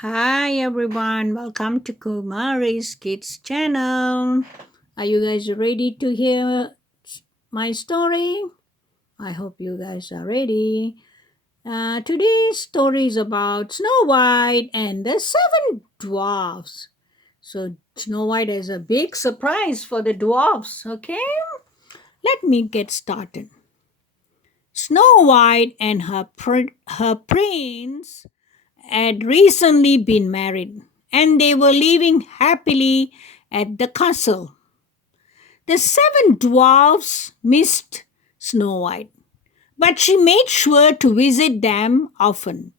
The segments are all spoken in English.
Hi everyone, welcome to Kumari's Kids channel. Are you guys ready to hear my story? I hope you guys are ready. Today's story is about Snow White and the seven dwarfs. So, Snow White is a big surprise for the dwarfs, okay? Let me get started. Snow White and her prince had recently been married and they were living happily at the castle. The seven dwarfs missed Snow White, but she made sure to visit them often.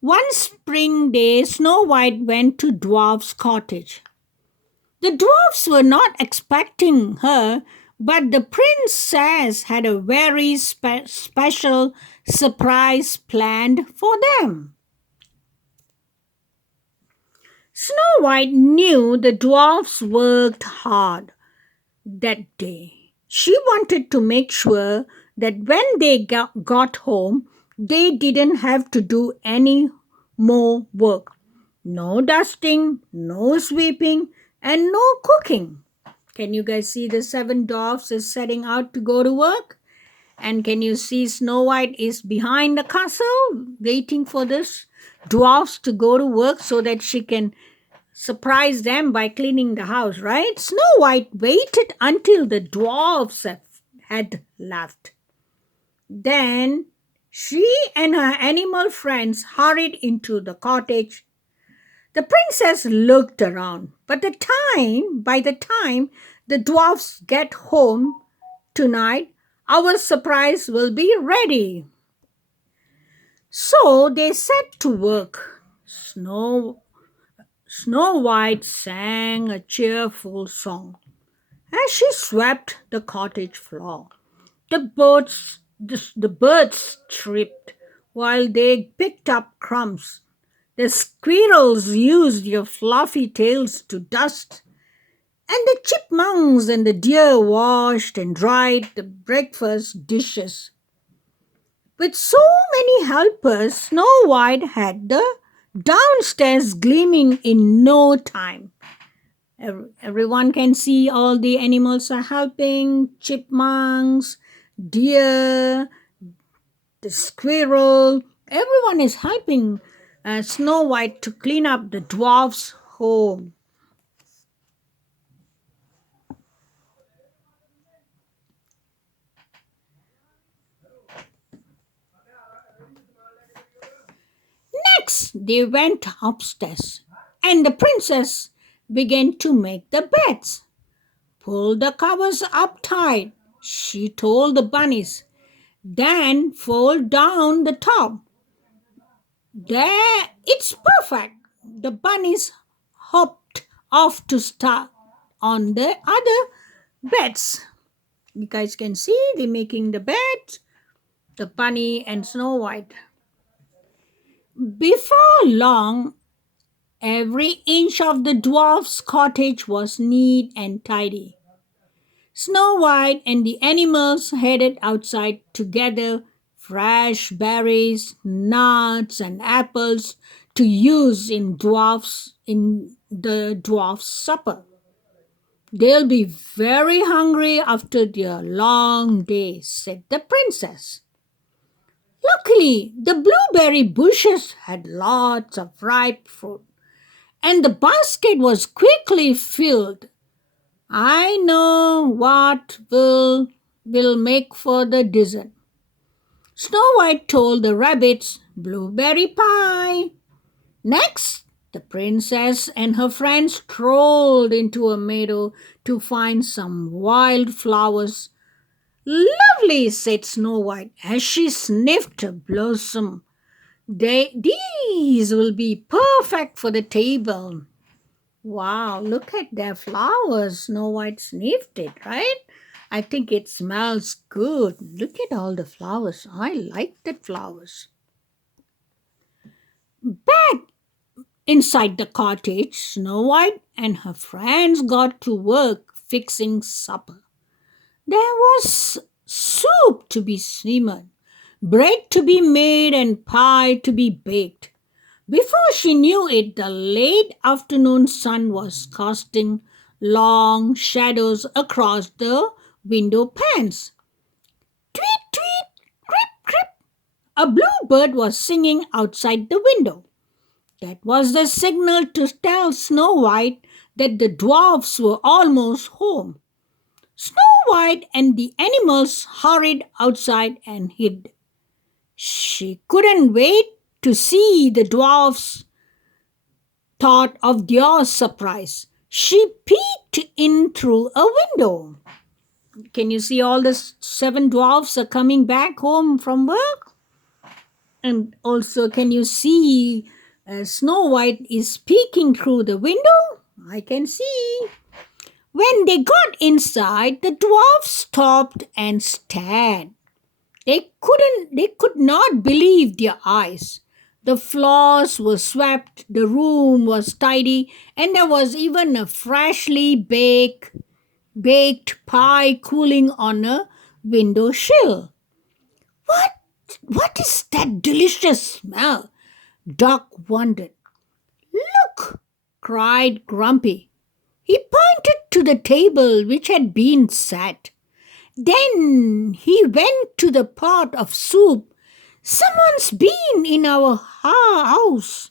One spring day, Snow White went to Dwarf's cottage. The dwarfs were not expecting her, but the princess had a very special surprise planned for them. Snow White knew the dwarfs worked hard that day. She wanted to make sure that when they got home, they didn't have to do any more work. No dusting, no sweeping, and no cooking. Can you guys see the seven dwarfs is setting out to go to work? And can you see Snow White is behind the castle waiting for this dwarfs to go to work so that she can surprise them by cleaning the house, right? Snow White waited until the dwarfs had left. Then she and her animal friends hurried into the cottage. The princess looked around, but by the time the dwarfs get home tonight, our surprise will be ready. So they set to work. Snow White sang a cheerful song as she swept the cottage floor. The birds chirped while they picked up crumbs. The squirrels used their fluffy tails to dust, and the chipmunks and the deer washed and dried the breakfast dishes. With so many helpers, Snow White had the downstairs gleaming in no time. Everyone can see all the animals are helping: chipmunks, deer, the squirrel. Everyone is helping Snow White to clean up the dwarf's home. Next, they went upstairs, and the princess began to make the beds. Pull the covers up tight, she told the bunnies. Then fold down the top. There, it's perfect. The bunnies hopped off to start on the other beds. You guys can see they're making the bed, the bunny and Snow White. Before long, every inch of the dwarf's cottage was neat and tidy. Snow White and the animals headed outside to gather fresh berries, nuts, and apples to use in the dwarf's supper. They'll be very hungry after their long day, said the princess. Luckily, the blueberry bushes had lots of ripe fruit, and the basket was quickly filled. I know what will make for the dessert. Snow White told the rabbits blueberry pie. Next, the princess and her friends strolled into a meadow to find some wild flowers. Lovely, said Snow White as she sniffed a blossom. These will be perfect for the table. Wow, look at their flowers. Snow White sniffed it, right? I think it smells good. Look at all the flowers. I like the flowers. Back inside the cottage, Snow White and her friends got to work fixing supper. There was soup to be simmered, bread to be made, and pie to be baked. Before she knew it, the late afternoon sun was casting long shadows across the window panes. Tweet, tweet, crip, crip. A bluebird was singing outside the window. That was the signal to tell Snow White that the dwarfs were almost home. Snow White and the animals hurried outside and hid. She couldn't wait to see the dwarfs thought of their surprise. She peeked in through a window. Can you see all the seven dwarfs are coming back home from work? And also, can you see Snow White is peeking through the window? I can see. When they got inside, the dwarfs stopped and stared. They could not believe their eyes. The floors were swept, the room was tidy, and there was even a freshly baked pie cooling on a window sill. What what is that delicious smell? Doc wondered. Look, cried Grumpy. He pointed to the table which had been set. Then he went to the pot of soup. Someone's been in our house.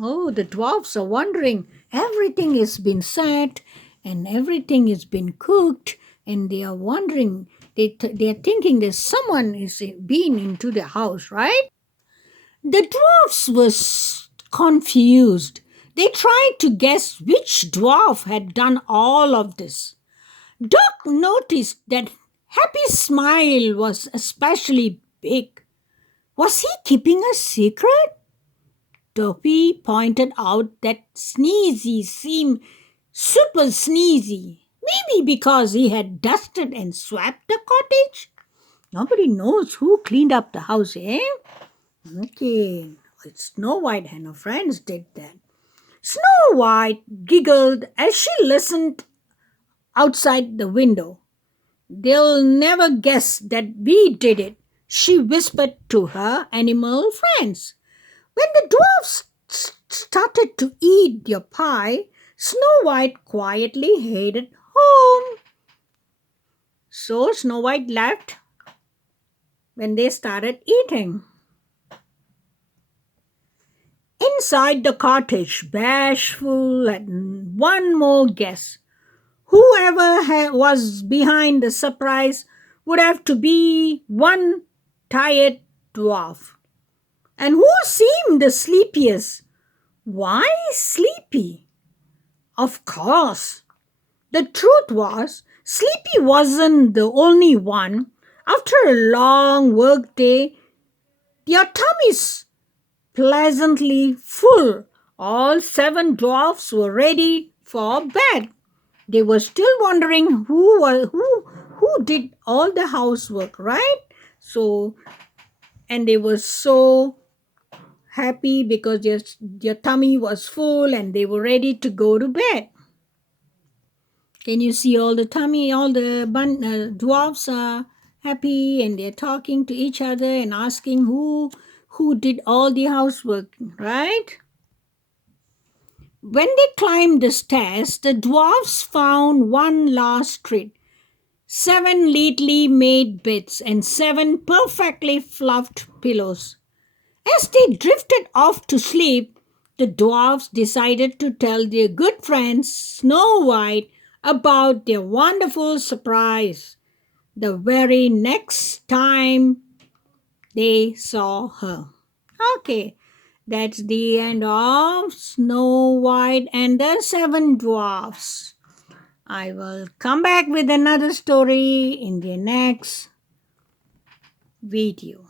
Oh, the dwarfs are wondering. Everything has been set and everything has been cooked, and they are wondering. They are thinking that someone is been into the house, right? The dwarfs were confused. They tried to guess which dwarf had done all of this. Doc noticed that Happy's smile was especially big. Was he keeping a secret? Dopey pointed out that Sneezy seemed super sneezy. Maybe because he had dusted and swept the cottage? Nobody knows who cleaned up the house, eh? Okay, it's Snow White and her friends did that. Snow White giggled as she listened outside the window. They'll never guess that we did it, she whispered to her animal friends. When the dwarfs started to eat their pie, Snow White quietly headed home. So Snow White left when they started eating. Inside the cottage, bashful and one more guess. Whoever was behind the surprise would have to be one tired dwarf. And who seemed the sleepiest? Why sleepy? Of course. The truth was, Sleepy wasn't the only one. After a long work day, their tummies pleasantly full. All seven dwarfs were ready for bed. They were still wondering who did all the housework, right? So, and they were so happy because their tummy was full and they were ready to go to bed. Can you see all the dwarfs are happy and they're talking to each other and asking who did all the housework, right? When they climbed the stairs, the dwarfs found one last treat. 7 neatly made beds and 7 perfectly fluffed pillows. As they drifted off to sleep, the dwarfs decided to tell their good friend Snow White about their wonderful surprise the very next time they saw her. Okay, that's the end of Snow White and the Seven Dwarfs. I will come back with another story in the next video.